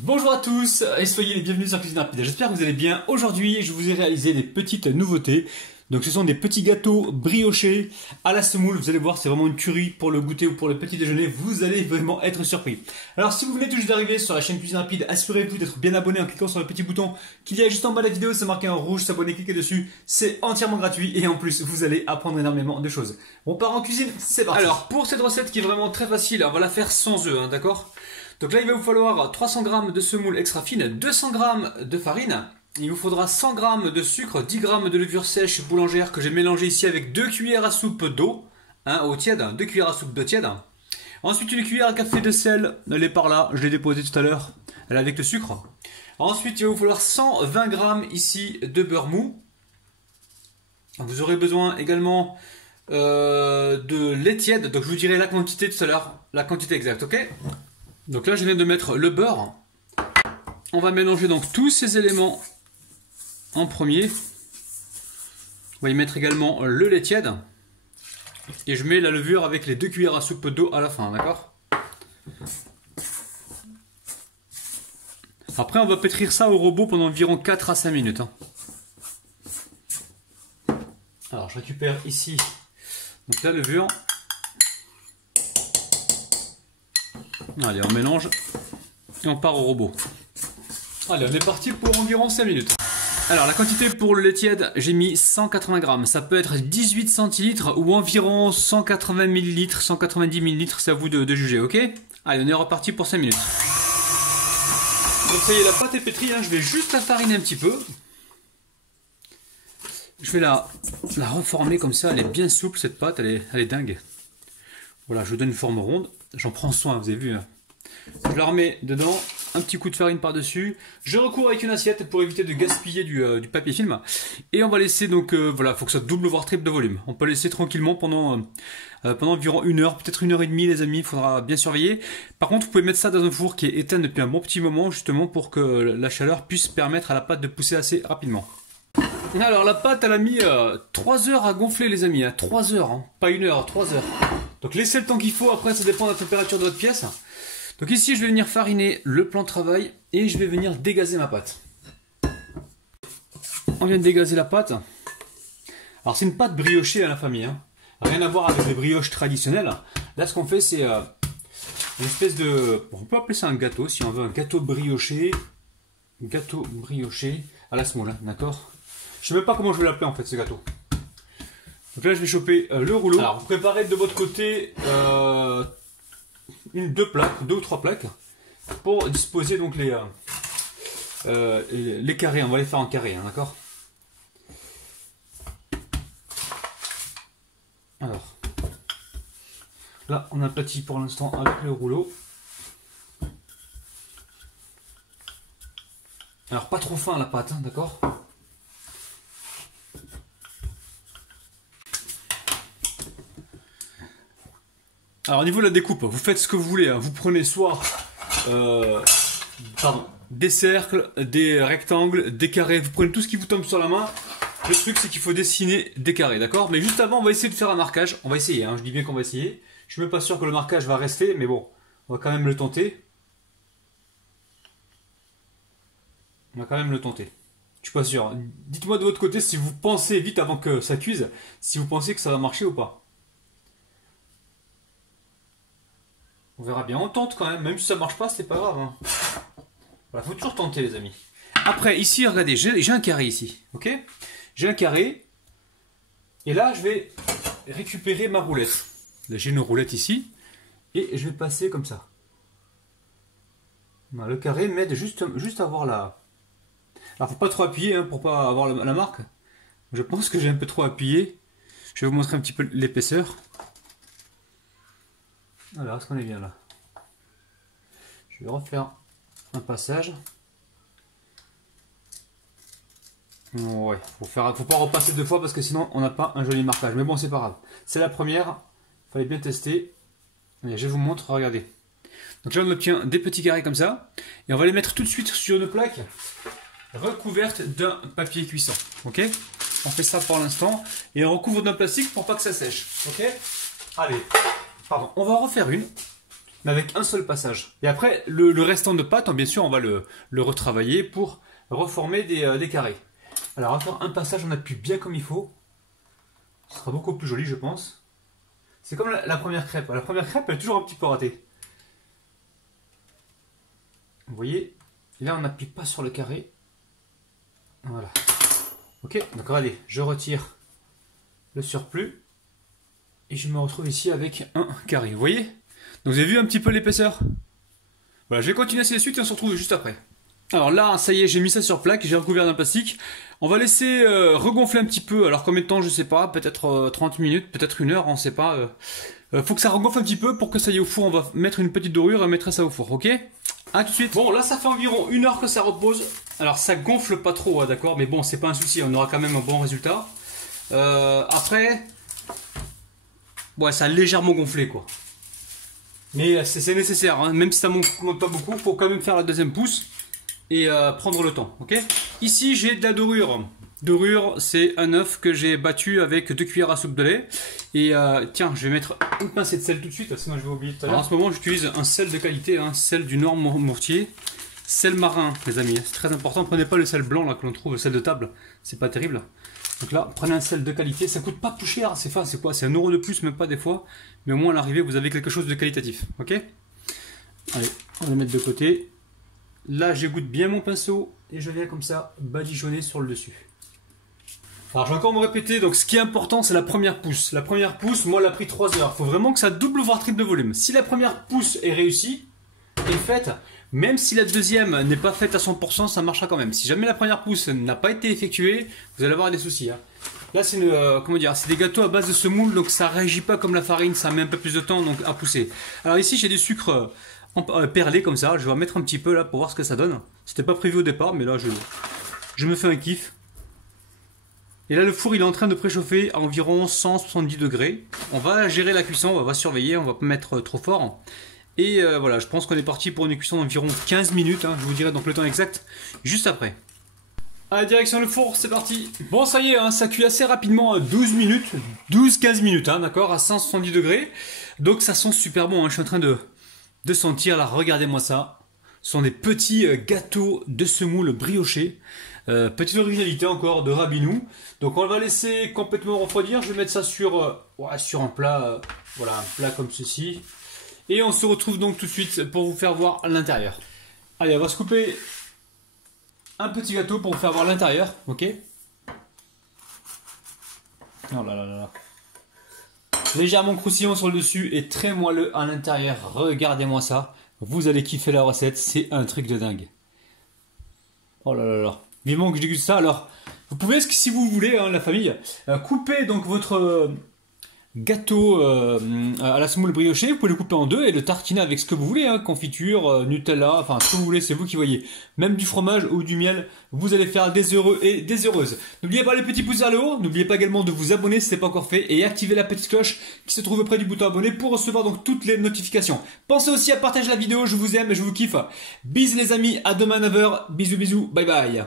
Bonjour à tous et soyez les bienvenus sur Cuisine Rapide. J'espère que vous allez bien. Aujourd'hui, je vous ai réalisé des petites nouveautés. Donc ce sont des petits gâteaux briochés à la semoule. Vous allez voir, c'est vraiment une tuerie pour le goûter ou pour le petit déjeuner. Vous allez vraiment être surpris. Alors si vous venez tout juste d'arriver sur la chaîne Cuisine Rapide, assurez-vous d'être bien abonné en cliquant sur le petit bouton qu'il y a juste en bas de la vidéo. C'est marqué en rouge, s'abonner, cliquez dessus. C'est entièrement gratuit et en plus, vous allez apprendre énormément de choses. On part en cuisine, c'est parti. Alors pour cette recette qui est vraiment très facile, on va la faire sans œufs, d'accord ? Donc là, il va vous falloir 300 g de semoule extra fine, 200 g de farine, il vous faudra 100 g de sucre, 10 g de levure sèche boulangère que j'ai mélangé ici avec 2 cuillères à soupe d'eau, eau tiède, 2 cuillères à soupe d'eau tiède. Ensuite, une cuillère à café de sel, elle est par là, je l'ai déposée tout à l'heure, elle est avec le sucre. Ensuite, il va vous falloir 120 g ici de beurre mou. Vous aurez besoin également de lait tiède, donc je vous dirai la quantité tout à l'heure, la quantité exacte, ok ? Donc là, je viens de mettre le beurre. On va mélanger donc tous ces éléments en premier. On va y mettre également le lait tiède. Et je mets la levure avec les 2 cuillères à soupe d'eau à la fin, d'accord ? Après, on va pétrir ça au robot pendant environ 4 à 5 minutes. Alors, je récupère ici donc la levure. Allez, on mélange et on part au robot. Allez, on est parti pour environ 5 minutes. Alors, la quantité pour le lait tiède, j'ai mis 180 g. Ça peut être 18 centilitres ou environ 180 ml, 190 ml, c'est à vous de juger, ok? Allez, on est reparti pour 5 minutes. Donc ça y est, la pâte est pétrie, je vais juste la fariner un petit peu. Je vais la reformer comme ça, elle est bien souple cette pâte, elle est dingue. Voilà, je vous donne une forme ronde. J'en prends soin, vous avez vu. Je la remets dedans, un petit coup de farine par-dessus. Je recours avec une assiette pour éviter de gaspiller du papier film. Et on va laisser donc, voilà, il faut que ça double voire triple de volume. On peut laisser tranquillement pendant environ 1 heure, peut-être 1 heure et demie les amis, il faudra bien surveiller. Par contre, vous pouvez mettre ça dans un four qui est éteint depuis un bon petit moment, justement pour que la chaleur puisse permettre à la pâte de pousser assez rapidement. Alors la pâte, elle a mis 3 heures à gonfler les amis, 3 heures, pas 1 heure, 3 heures. Donc laissez le temps qu'il faut, après ça dépend de la température de votre pièce. Donc ici je vais venir fariner le plan de travail et je vais venir dégazer ma pâte. On vient de dégazer la pâte. Alors c'est une pâte briochée à la famille, rien à voir avec les brioches traditionnelles. Là ce qu'on fait c'est une espèce de... On peut appeler ça un gâteau si on veut, un gâteau brioché à la semoule, d'accord ? Je sais même pas comment je vais l'appeler en fait ce gâteau. Donc là je vais choper le rouleau. Alors vous préparez de votre côté 2 ou 3 plaques pour disposer donc les carrés. On va les faire en carré, d'accord. Alors là on aplatit pour l'instant avec le rouleau. Alors pas trop fin la pâte, d'accord. Alors au niveau de la découpe, vous faites ce que vous voulez, vous prenez soit des cercles, des rectangles, des carrés, vous prenez tout ce qui vous tombe sur la main. Le truc c'est qu'il faut dessiner des carrés, d'accord? Mais juste avant on va essayer de faire un marquage, on va essayer, je dis bien qu'on va essayer. Je suis même pas sûr que le marquage va rester, mais bon, on va quand même le tenter. On va quand même le tenter. Je suis pas sûr, dites-moi de votre côté si vous pensez, vite avant que ça cuise, si vous pensez que ça va marcher ou pas. On verra bien, on tente quand même si ça marche pas, c'est pas grave. Voilà, faut toujours tenter les amis. Après, ici, regardez, j'ai un carré ici, ok? J'ai un carré, et là, je vais récupérer ma roulette. Là, j'ai une roulette ici, et je vais passer comme ça. Voilà, le carré m'aide juste à avoir la... Alors, faut pas trop appuyer, pour pas avoir la marque. Je pense que j'ai un peu trop appuyé. Je vais vous montrer un petit peu l'épaisseur. Voilà, est-ce qu'on est bien là? Je vais refaire un passage. Ouais, faut pas repasser 2 fois parce que sinon on n'a pas un joli marquage. Mais bon, c'est pas grave. C'est la première, fallait bien tester. Allez, je vous montre, regardez. Donc là on obtient des petits carrés comme ça. Et on va les mettre tout de suite sur une plaque recouverte d'un papier cuisson. Ok? On fait ça pour l'instant. Et on recouvre d'un plastique pour pas que ça sèche. Ok? Allez. Pardon, on va en refaire une. mais avec un seul passage. Et après, le restant de pâte, bien sûr, on va le retravailler pour reformer des carrés. Alors, on va faire un passage, on appuie bien comme il faut. Ce sera beaucoup plus joli, je pense. C'est comme la première crêpe. La première crêpe, elle est toujours un petit peu ratée. Vous voyez? Et là, on n'appuie pas sur le carré. Voilà. Ok, donc regardez, je retire le surplus. Et je me retrouve ici avec un carré. Vous voyez? Donc vous avez vu un petit peu l'épaisseur? Voilà, je vais continuer ainsi de suite et on se retrouve juste après. Alors là, ça y est, j'ai mis ça sur plaque, j'ai recouvert d'un plastique. On va laisser regonfler un petit peu. Alors combien de temps, je sais pas, peut-être 30 minutes, peut-être 1 heure, on sait pas. Faut que ça regonfle un petit peu pour que ça y est au four. On va mettre une petite dorure et mettre ça au four, ok? A tout de suite. Bon, là ça fait environ 1 heure que ça repose. Alors ça gonfle pas trop, hein, d'accord? Mais bon, c'est pas un souci, on aura quand même un bon résultat. Après, ouais, ça a légèrement gonflé, quoi. Mais c'est nécessaire, hein. Même si ça monte pas beaucoup, faut quand même faire la deuxième pousse et prendre le temps, ok? Ici, j'ai de la dorure. Dorure, c'est un œuf que j'ai battu avec 2 cuillères à soupe de lait. Et tiens, je vais mettre une pincée de sel tout de suite, sinon je vais oublier tout à l'heure. En ce moment, j'utilise un sel de qualité, hein, sel du Nord Mortier. Sel marin, les amis, c'est très important. Prenez pas le sel blanc là que l'on trouve, le sel de table, c'est pas terrible. Donc là, prenez un sel de qualité, ça coûte pas plus cher, c'est quoi? C'est 1 euro de plus, même pas des fois. Mais au moins à l'arrivée, vous avez quelque chose de qualitatif, ok? Allez, on va le mettre de côté. Là, j'égoutte bien mon pinceau et je viens comme ça badigeonner sur le dessus. Alors, je vais encore me répéter, donc ce qui est important, c'est la première pousse. La première pousse, moi, elle a pris 3 heures. Il faut vraiment que ça double voire triple de volume. Si la première pousse est réussie, est faite, même si la deuxième n'est pas faite à 100%, ça marchera quand même. Si jamais la première pousse n'a pas été effectuée, vous allez avoir des soucis, hein. Là, c'est comment dire, c'est des gâteaux à base de semoule, donc ça réagit pas comme la farine, ça met un peu plus de temps donc à pousser. Alors ici, j'ai des sucres perlés comme ça. Je vais en mettre un petit peu là pour voir ce que ça donne. C'était pas prévu au départ, mais là, je me fais un kiff. Et là, le four, il est en train de préchauffer à environ 170 degrés. On va gérer la cuisson, on va surveiller, on va pas mettre trop fort. Et voilà, je pense qu'on est parti pour une cuisson d'environ 15 minutes. Hein, je vous dirai donc le temps exact juste après. Allez, direction le four, c'est parti. Bon, ça y est, hein, ça cuit assez rapidement à 12 minutes. 12-15 minutes, hein, d'accord, à 170 degrés. Donc ça sent super bon, hein, je suis en train de sentir là, regardez-moi ça. Ce sont des petits gâteaux de semoule briochés. Petite originalité encore de Rabinou. Donc on va laisser complètement refroidir. Je vais mettre ça sur, sur un plat, voilà, un plat comme ceci. Et on se retrouve donc tout de suite pour vous faire voir l'intérieur. Allez, on va se couper un petit gâteau pour vous faire voir l'intérieur, ok? Oh là là là là. Légèrement croustillant sur le dessus et très moelleux à l'intérieur. Regardez-moi ça. Vous allez kiffer la recette, c'est un truc de dingue. Oh là là là. Vivement que je déguste ça. Alors, vous pouvez, si vous voulez, hein, la famille, couper donc votre gâteau à la semoule briochée. Vous pouvez le couper en deux et le tartiner avec ce que vous voulez, hein, confiture, Nutella, enfin ce que vous voulez, c'est vous qui voyez. Même du fromage ou du miel, vous allez faire des heureux et des heureuses. N'oubliez pas les petits pouces vers le haut. N'oubliez pas également de vous abonner si ce n'est pas encore fait et activer la petite cloche qui se trouve près du bouton abonner pour recevoir donc toutes les notifications. Pensez aussi à partager la vidéo, je vous aime et je vous kiffe. Bisous les amis, à demain 9h. Bisous bisous, bye bye.